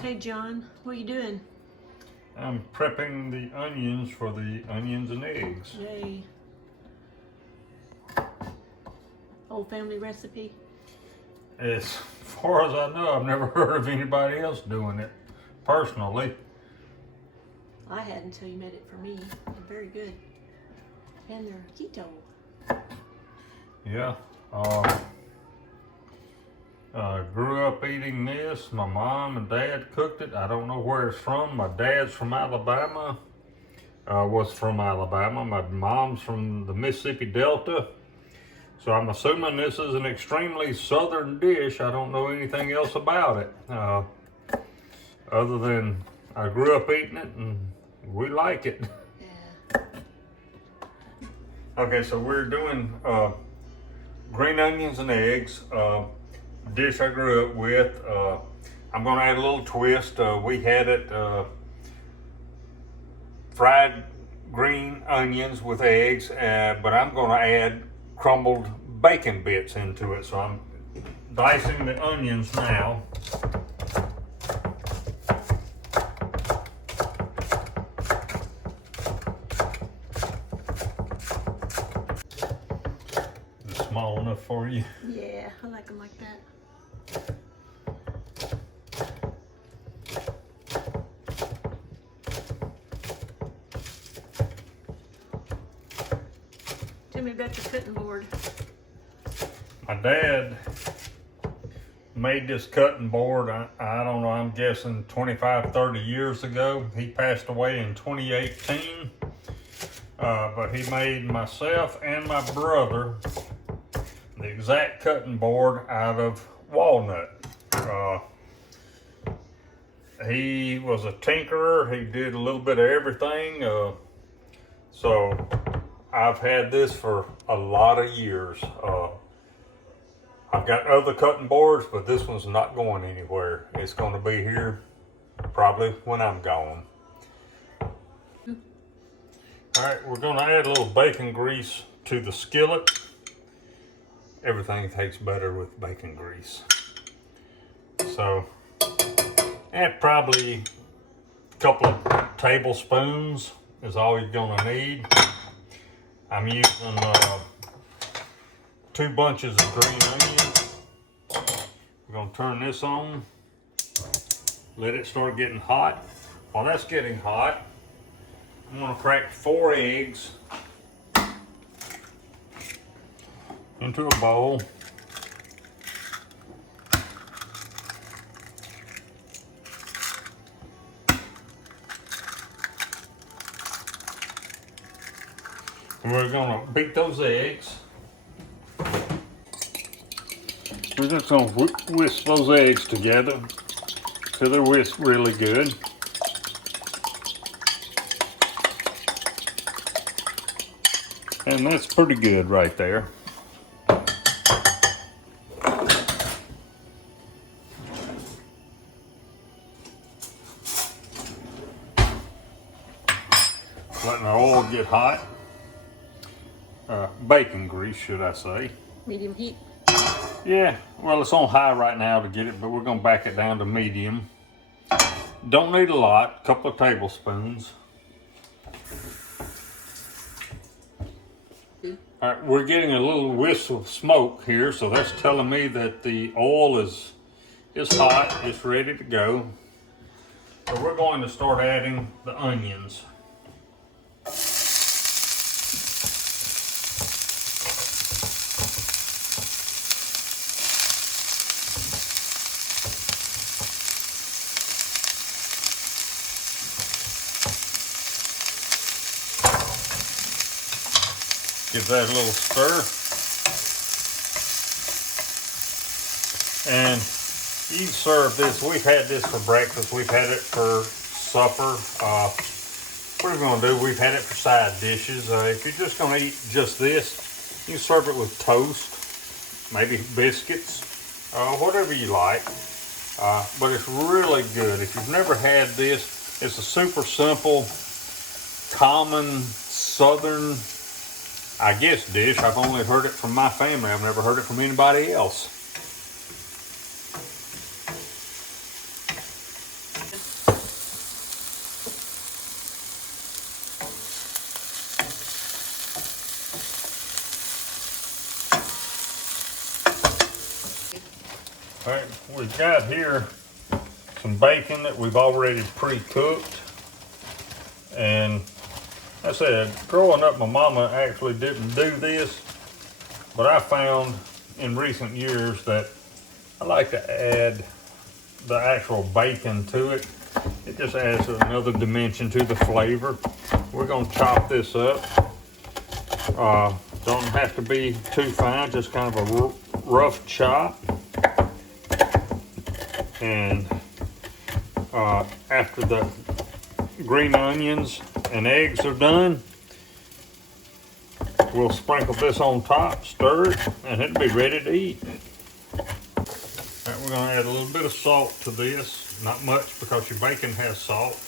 Hey John, what are you doing? I'm prepping the onions for the onions and eggs. Yay. Old family recipe? As far as I know, I've never heard of anybody else doing it personally. I had until you made it for me. They're very good. And they're keto. Yeah. Grew up eating this. My mom and dad cooked it. I don't know where it's from. My dad's from Alabama. Was from Alabama. My mom's from the Mississippi Delta. So I'm assuming this is an extremely southern dish. I don't know anything else about it. Other than I grew up eating it and we like it. Yeah. Okay, so we're doing green onions and eggs. Dish I grew up with. I'm gonna add a little twist. We had it fried green onions with eggs, but I'm gonna add crumbled bacon bits into it. So I'm dicing the onions now. Is it small enough for you? Yeah, I like them like that. Tell me about your cutting board. My dad made this cutting board, I don't know, I'm guessing 25, 30 years ago. He passed away in 2018. But he made myself and my brother the exact cutting board out of walnut. He was a tinkerer. He did a little bit of everything. So I've had this for a lot of years. I've got other cutting boards, but this one's not going anywhere. It's going to be here probably when I'm gone. All right, we're going to add a little bacon grease to the skillet. Everything tastes better with bacon grease. So add probably a couple of tablespoons is all you're going to need. I'm using 2 bunches of green onions. We're going to turn this on. Let it start getting hot. While that's getting hot, I'm going to crack 4 eggs into a bowl. We're going to beat those eggs. We're just going to whisk those eggs together till they're whisked really good. And that's pretty good right there. Letting our oil get hot. Bacon grease, should I say. Medium heat. Yeah, well, it's on high right now to get it, but we're going to back it down to medium. Don't need a lot, a couple of tablespoons. All right, we're getting a little whiff of smoke here, so that's telling me that the oil is hot, it's ready to go. So we're going to start adding the onions. Give that a little stir. And you can serve this. We've had this for breakfast. We've had it for supper. What are we going to do? We've had it for side dishes. If you're just going to eat just this, you can serve it with toast, maybe biscuits, whatever you like. But it's really good. If you've never had this, it's a super simple, common southern, I guess, dish. I've only heard it from my family. I've never heard it from anybody else. All right, we've got here some bacon that we've already pre-cooked. And I said, growing up, my mama actually didn't do this, but I found in recent years that I like to add the actual bacon to it. It just adds another dimension to the flavor. We're gonna chop this up. Don't have to be too fine, just kind of a rough chop. And after the green onions and eggs are done, we'll sprinkle this on top, stir it, and it'll be ready to eat. All right, we're gonna add a little bit of salt to this. Not much because your bacon has salt.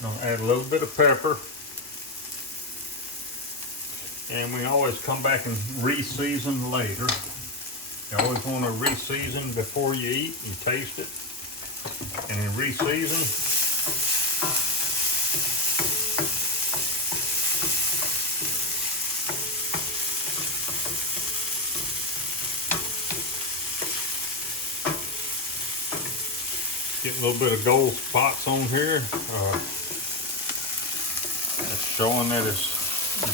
Gonna add a little bit of pepper. And we always come back and re-season later. You always want to re-season before you eat. You taste it. And then re-season. Get a little bit of gold spots on here. That's showing that it's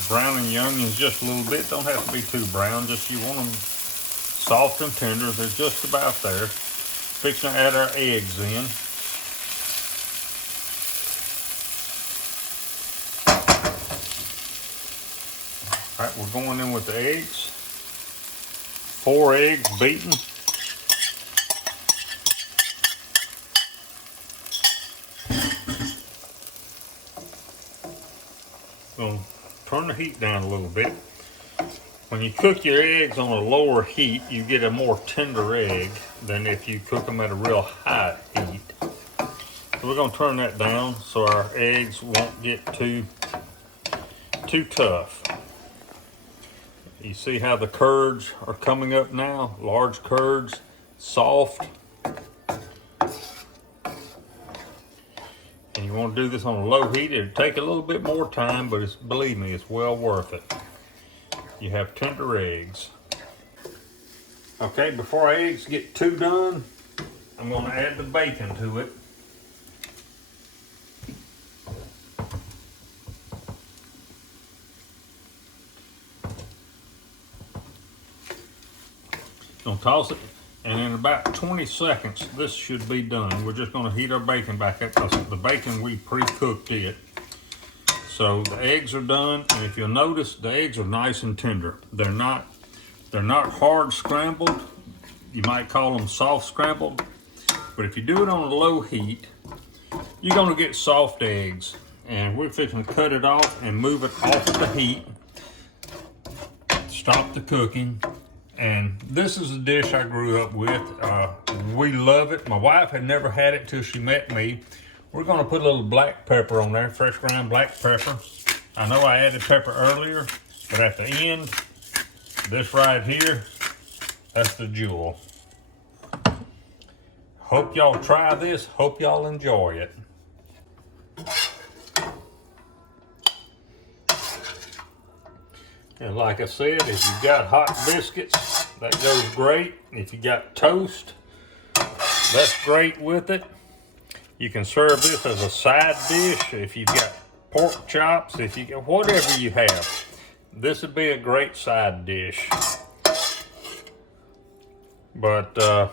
browning your onions just a little bit. Don't have to be too brown. Just you want them soft and tender. They're just about there. Fixing to add our eggs in. All right, we're going in with the eggs. 4 eggs beaten. Gonna turn the heat down a little bit. When you cook your eggs on a lower heat, you get a more tender egg than if you cook them at a real high heat. So we're gonna turn that down so our eggs won't get too tough. You see how the curds are coming up now? Large curds, soft. And you want to do this on a low heat. It'll take a little bit more time, but believe me, it's well worth it. You have tender eggs. Okay, before our eggs get too done, I'm going to add the bacon to it. Gonna toss it, and in about 20 seconds, this should be done. We're just gonna heat our bacon back up because the bacon, we pre-cooked it. So the eggs are done, and if you'll notice, the eggs are nice and tender. They're not hard scrambled. You might call them soft scrambled, but if you do it on a low heat, you're gonna get soft eggs. And we're fixing to cut it off and move it off of the heat. Stop the cooking. And this is a dish I grew up with. We love it. My wife had never had it till she met me. We're gonna put a little black pepper on there, fresh ground black pepper. I know I added pepper earlier, but at the end, this right here, that's the jewel. Hope y'all try this. Hope y'all enjoy it. And like I said, if you've got hot biscuits, that goes great. If you got toast, that's great with it. You can serve this as a side dish. If you've got pork chops, if you got whatever you have, this would be a great side dish. But I'm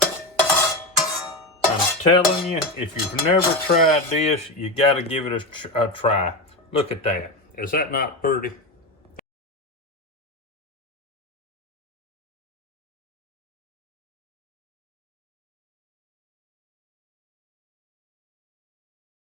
telling you, if you've never tried this, you got to give it a try. Look at that. Is that not pretty?